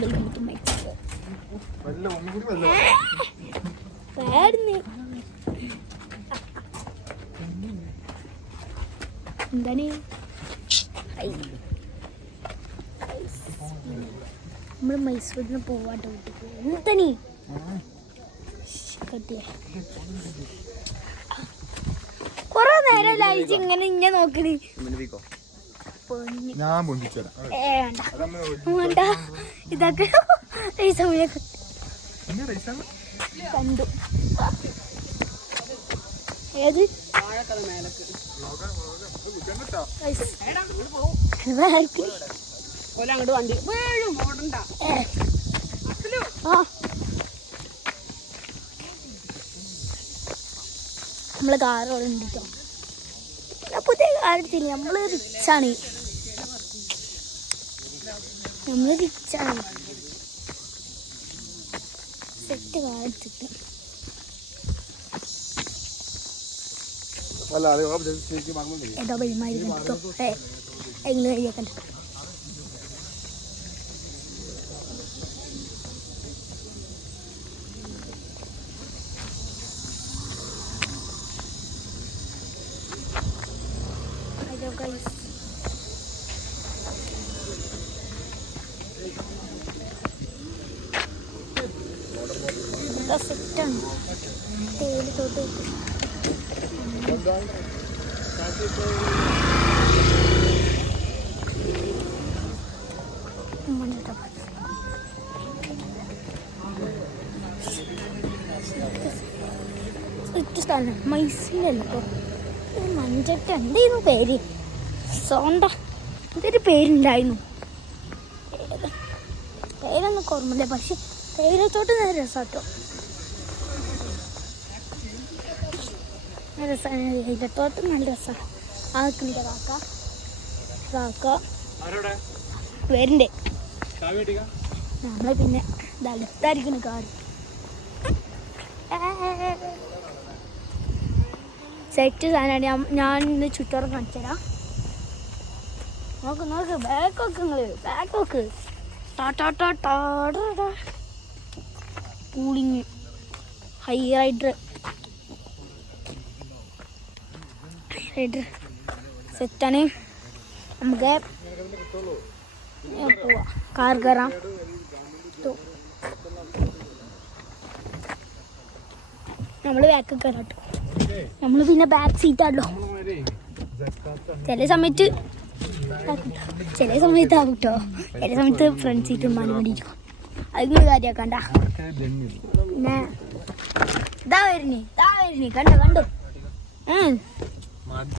Welcome to my channel. എന്താണ് നമ്മൾ മൈസൂരിന് പോവാട്ടോ വീട്ടിൽ. എന്താണ് കട്ടിയ കൊറേ നേരം ലൈറ്റ് ഇങ്ങനെ ഇങ്ങനെ നോക്കണി. വേണ്ട ഇതൊക്കെ കണ്ടു. ഏത് നമ്മള് കാറുണ്ട് കേട്ടോ. പുതിയ കാറെടുത്തില്ല. നമ്മള് റിച്ചാണ്. സെറ്റ് കാറെടുത്തിട്ട് ഏതോ ബൈമാരിട്ടോ എങ്ങനെ കഴിയാക്കണ്ട. സെറ്റാണ് തേയില തോട്ട്. സ്ഥലം മൈസൂരല്ല കേട്ടോ. മഞ്ചട്ട എന്തായിരുന്നു പേര്? സോണ്ട എന്തൊരു പേരുണ്ടായിരുന്നു. പേരൊന്നും ഓർമ്മയില്ല. പക്ഷെ തേയിലത്തോട്ട് നല്ല രസാട്ടോ. രസമാണ് തേയിലത്തോട്ട്. നല്ല രസമാണ്. ആക്കിൻ്റെ കാക്ക പേരുണ്ട്. നമ്മളെ പിന്നെ അടുത്തായിരിക്കുന്നു കാറ്. സെറ്റ് സാധനമാണ്. ഞാൻ ഇന്ന് ചുറ്റോറം കാണിച്ചു തരാം. നോക്ക് ബാക്കൊക്കെ ബാക്കൊക്കെ കൂളിങ് ഹൈ റൈഡർ സെറ്റാണ്. നമുക്ക് പോവാ കാർ കയറാം. നമ്മൾ ബാക്ക് കയറാട്ടോ. നമ്മൾ പിന്നെ ബാക്ക് സീറ്റാണല്ലോ. ചില സമയത്ത് ആവും കേട്ടോ. ചില സമയത്ത് ഫ്രണ്ട് സീറ്റ് മാറി വേണ്ടിയിരിക്കും. അതിന് കാര്യമാക്കണ്ട. പിന്നെ ഇതാ വരുന്നേ കണ്ടോ